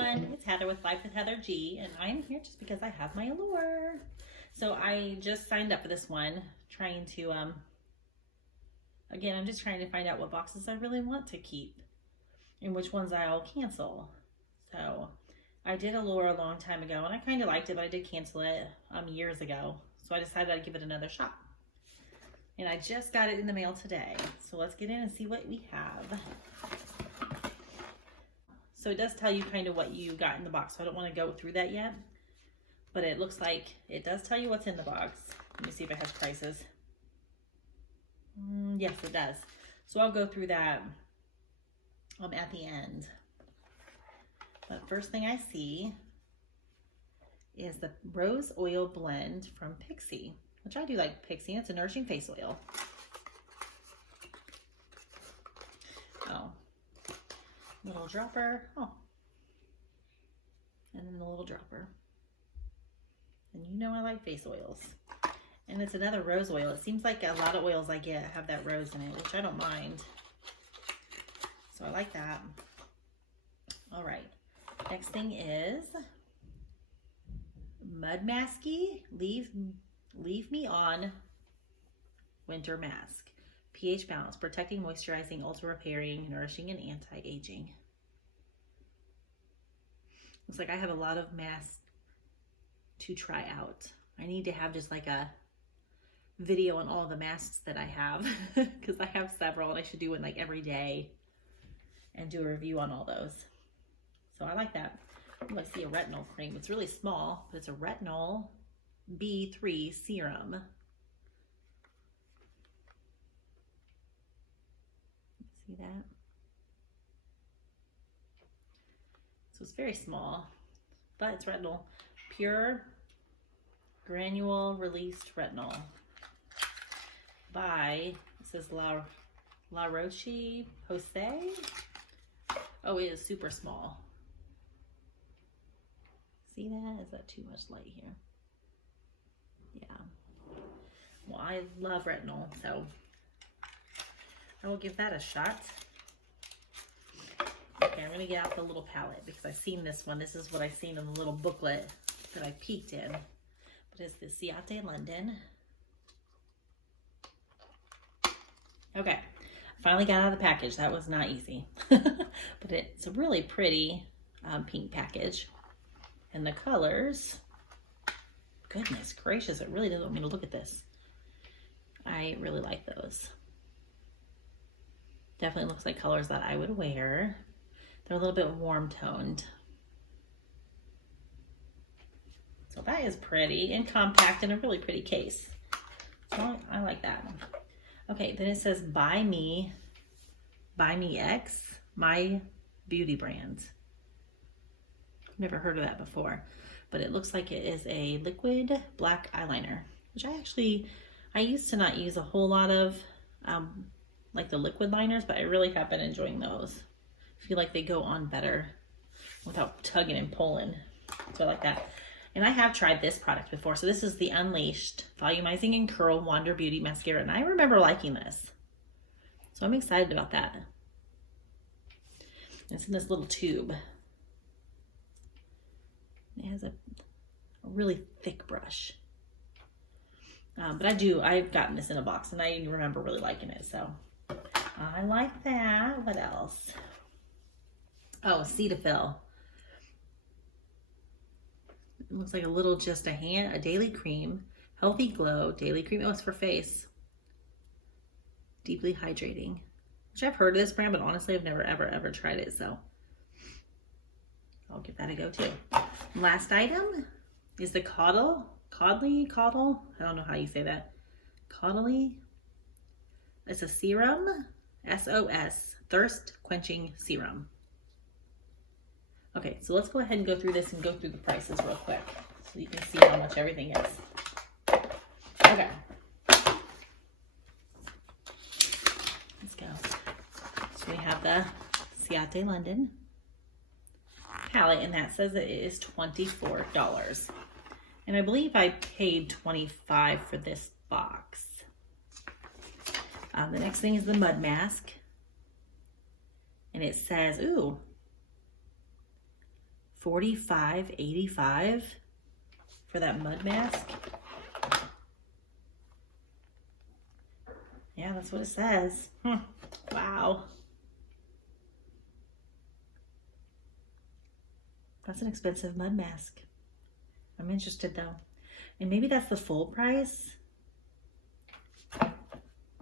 everyone, it's Heather with Life with Heather G, and I'm here just because I have my Allure. So I just signed up for this one, trying to, again, I'm just trying to find out what boxes I really want to keep and which ones I'll cancel. So I did Allure a long time ago, and I kind of liked it, but I did cancel it years ago. So I decided I'd give it another shot. And I just got it in the mail today. So let's get in and see what we have. So it does tell you kind of what you got in the box. So I don't want to go through that yet. But it looks like it does tell you what's in the box. Let me see if it has prices. Yes, it does. So I'll go through that at the end. But first thing I see is the Rose Oil Blend from Pixi, which I do like Pixi. It's a nourishing face oil. Oh, little dropper. Oh, and then the little dropper. And you know I like face oils. And it's another rose oil. It seems like a lot of oils I get have that rose in it, which I don't mind. So I like that. All right. Next thing is Mud Masky Leave Me On Winter Mask. pH balance, protecting, moisturizing, ultra repairing, nourishing, and anti-aging. Looks like I have a lot of masks to try out. I need to have just like a video on all the masks that I have because I have several and I should do one like every day and do a review on all those. So I like that. Oh, I see a retinol cream. It's really small, but it's a retinol B3 serum. See that? So it's very small, but it's retinol. Pure granule released retinol by, it says La Roche Posay. Oh, it is super small. See that? Is that too much light here? Yeah. Well, I love retinol, so I will give that a shot. Okay, I'm going to get out the little palette because I've seen this one. This is what I've seen in the little booklet that I peeked in. But it's the Ciate London. Okay, finally got out of the package. That was not easy. But it's a really pretty pink package. And the colors, goodness gracious, it really doesn't want me to look at this. I really like those. Definitely looks like colors that I would wear. They're a little bit warm toned. So that is pretty and compact in a really pretty case. So I like that. Okay, then it says Buy Me X, my beauty brand. I've never heard of that before, but it looks like it is a liquid black eyeliner, which I used to not use a whole lot of like the liquid liners, but I really have been enjoying those. I feel like they go on better without tugging and pulling. So I like that. And I have tried this product before. So this is the Unleashed Volumizing and Curl Wander Beauty Mascara. And I remember liking this. So I'm excited about that. It's in this little tube. It has a really thick brush. But I've gotten this in a box and I remember really liking it. So I like that. What else? Oh, Cetaphil. It looks like a daily cream, healthy glow, daily cream. Oh, it's for face. Deeply hydrating, which I've heard of this brand, but honestly, I've never, ever tried it. So I'll give that a go too. Last item is the Caudle. I don't know how you say that. Caudle. It's a serum, SOS, thirst quenching serum. Okay, so let's go ahead and go through this and go through the prices real quick so you can see how much everything is. Okay. Let's go. So we have the Ciate London palette, and that says it is $24. And I believe I paid $25 for this box. The next thing is the Mud Mask. And it says, ooh, $45.85 for that mud mask. Yeah, that's what it says. Wow. That's an expensive mud mask. I'm interested though. And maybe that's the full price.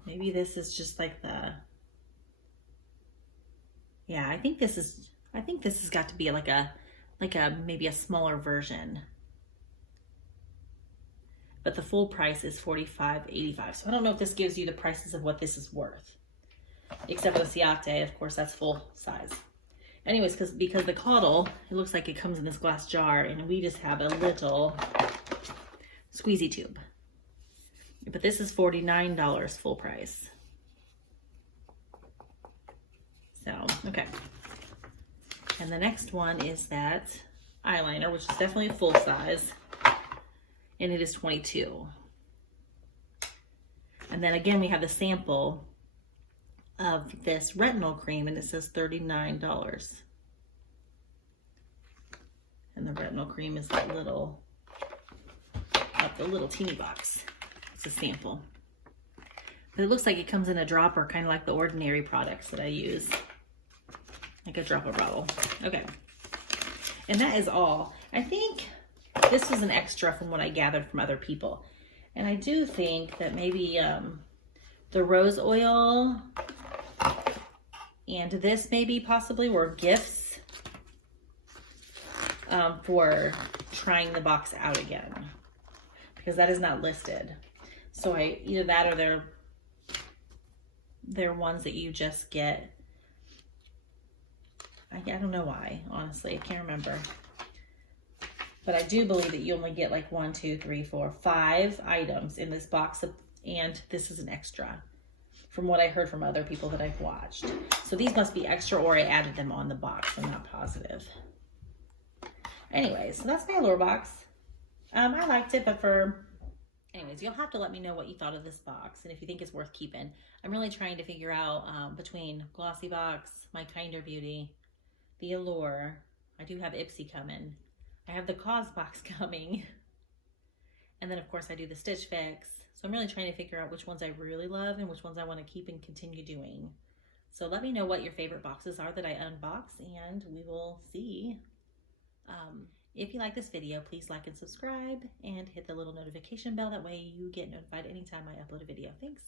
Maybe this is just like the, yeah, I think this has got to be like a maybe a smaller version. But the full price is $45.85. So I don't know if this gives you the prices of what this is worth. Except for the Ciate, of course, that's full size. Anyways, because the Caudal, it looks like it comes in this glass jar, and we just have a little squeezy tube. But this is $49 full price. So, okay. And the next one is that eyeliner, which is definitely full size, and it is $22. And then again, we have the sample of this Retinol Cream, and it says $39. And the Retinol Cream is that little, the little teeny box. It's a sample. But it looks like it comes in a dropper, kind of like the ordinary products that I use. Like a dropper bottle. Okay. And that is all. I think this was an extra from what I gathered from other people. And I do think that maybe the rose oil and this maybe possibly were gifts for trying the box out again, because that is not listed. So either that or they're ones that you just get. I don't know why, honestly, I can't remember. But I do believe that you only get like 1, 2, 3, 4, 5 items in this box, and this is an extra, from what I heard from other people that I've watched. So these must be extra, or I added them on the box. I'm not positive. Anyways, so that's my Allure box. I liked it, but anyways, you'll have to let me know what you thought of this box and if you think it's worth keeping. I'm really trying to figure out between Glossy Box, my Kinder Beauty, the Allure. I do have Ipsy coming. I have the Cause box coming. And then of course I do the Stitch Fix. So I'm really trying to figure out which ones I really love and which ones I want to keep and continue doing. So let me know what your favorite boxes are that I unbox, and we will see. If you like this video, please like and subscribe and hit the little notification bell. That way you get notified anytime I upload a video. Thanks.